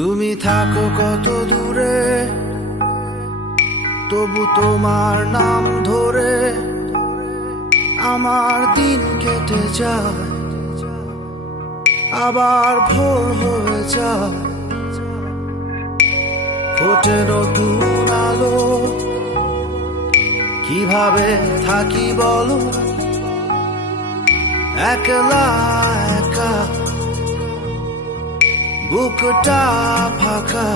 তুমি থাকো কত দূরে, তবু তোমার নাম ধরে আমার দিন কেটে যায়, আবার ভোর হয়ে যায়। ফোটে নতুন আলো, কিভাবে থাকি বলো একলা একা, বুকটা ফাঁকা।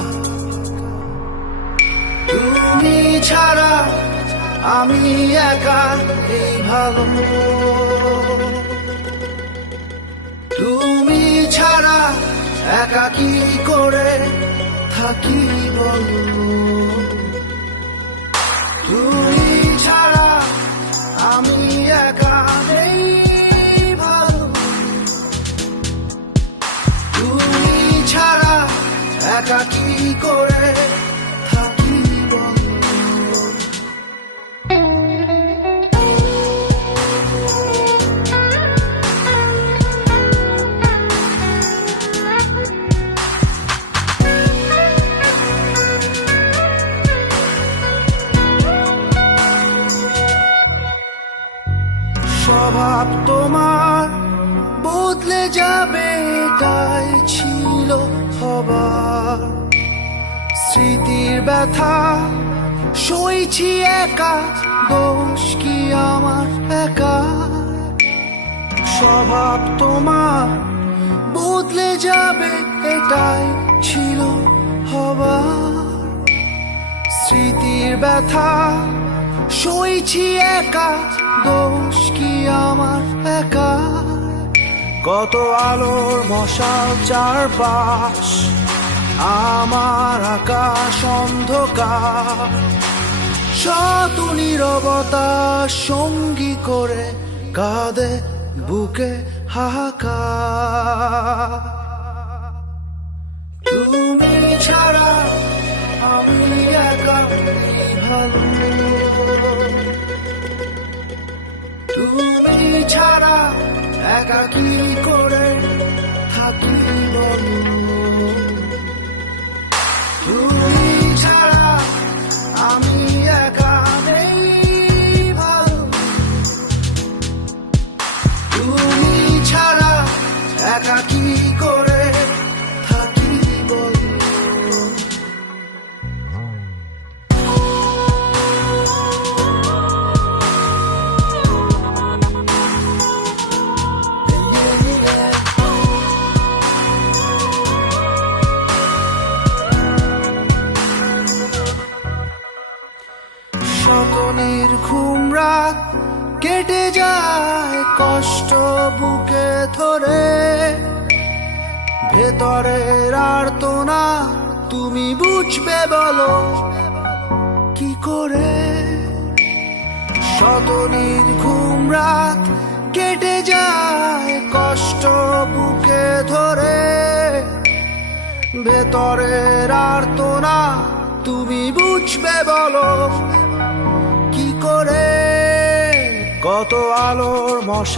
তুমি ছাড়া আমি একা, এই ভালো। তুমি ছাড়া একা কি করে থাকি বলো। তুমি ছাড়া আমি একা, এই ভালো। তুমি ছাড়া একা কি করে থাকি বলো। স্বভাব তোমার বদলে যাবে, এটাই ছিল হবার। স্মৃতির ব্যথা সইছি একা, দোষ কি আমার একা। স্বভাব তোমার বদলে যাবে, এটাই ছিল হবার। স্মৃতির ব্যথা সইছি একা, দোষ কি আমার একা। কত আলোর মশাল চারপাশ, আমার আকাশ অন্ধকার। শত নীরবতা সঙ্গী করে কাঁদে বুকে হাহাকার। তুমি ছাড়া আমি একা, ভালো। তুমি ছাড়া একা কি করে থাকি বলো। তুমি ছাড়া আমি একা, নেই ভালো। তুমি ছাড়া একা কি করে থাকি বলো। শত নির্ঘুম রাত কেটে যায়, কষ্ট বুকে ধরে। ভেতরের আর্তনা তুমি বুঝবে বলো কি করে। শত নির্ঘুম রাত কেটে যায়, কষ্ট বুকে ধরে। ভেতরের আর্তনা তুমি বুঝবে বলো কি করে। কত আলোর মশা